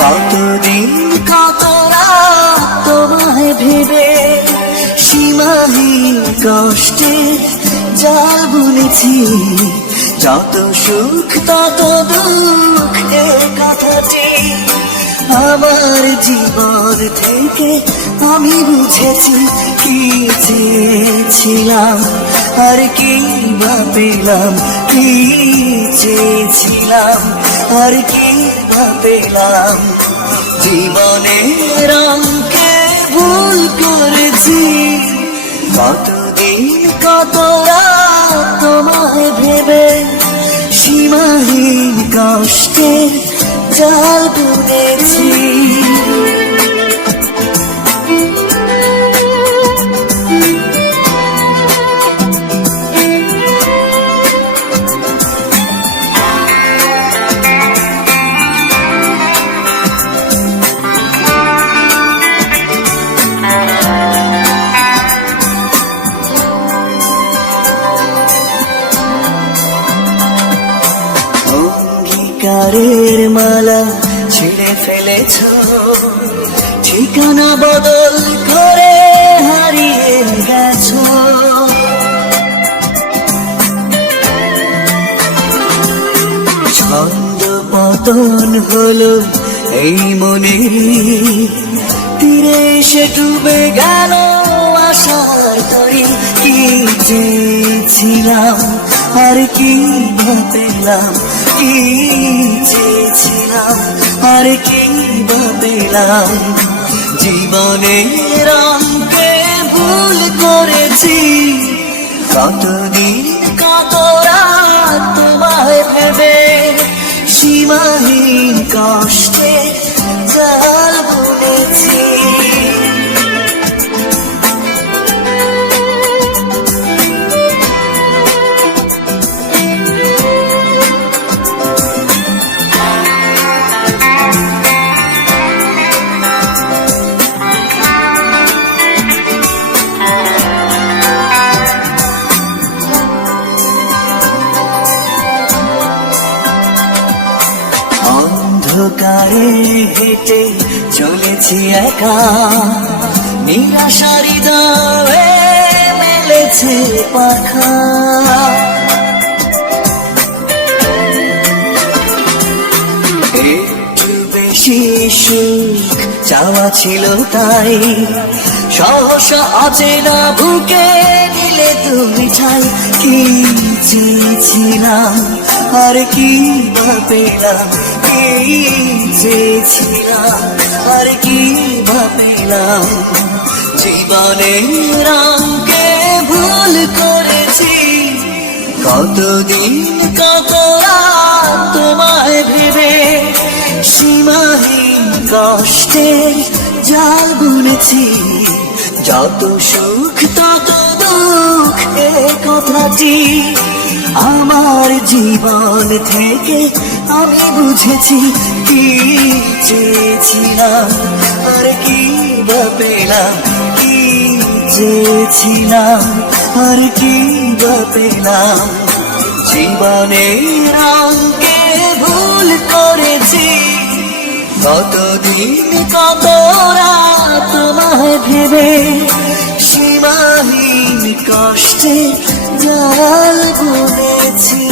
কতদিন কত রাত তোমায় ভেবে সীমাহীন কষ্টে জাল বুনেছি, যত সুখ তত দুঃখ এ কথাটি আমার জীবন থেকে আমি বুঝেছি। কি চেয়েছিলাম আর কি বা পেলাম, কি চেয়েছিলাম আর কি বা পেলাম, জীবনের রঙকে ভুল করেছি। কতদিন কত রাত তোমায় ভেবে সীমাহীন কষ্টের জাল বুনেছি। অঙ্গীকারের মালা ছিঁড়ে ফেলেছ, ঠিকানা বদল করে হারিয়ে গেছ। ছন্দ পতন হলো এই মনে, তীরে এসে ডুবে গেল আশার তরি। কি চেয়েছিলাম আর কি বা পেলাম, কি চেয়েছিলাম আর কি বা পেলাম, জীবনের রঙকে ভুল করেছি। কতদিন কত রাত তোমায় ভেবে সীমাহীন কষ্টে জাল বুনেছি। অন্ধকারে হেঁটে চলেছি একা, নিরাশার হৃদয়ে মেলেছে পাখা। একটু বেশি সুখ চাওয়া ছিল তাই, সহসা অচেনা বুকে নিলে তুমি ঠাই। কি চেয়েছিলাম আর কি বা পেলাম, কি চেয়েছিলাম আর কি বা পেলাম, জীবনের রঙকে ভুল করেছি। কতদিন কত রাত তোমায় ভেবে সীমাহীন কষ্টের জাল বুনেছি, যত সুখ তত দুঃখ এ কথাটি আমার জীবন থেকে আমি বুঝেছি। কি চেয়েছিলাম আর কি বা পেলাম, কি চেয়েছিলাম আর কি বা পেলাম, জীবনের রঙকে ভুল করেছি। কতদিন কত রাত তোমায় ভেবে সীমাহীন কষ্টে জাল বুনেছি।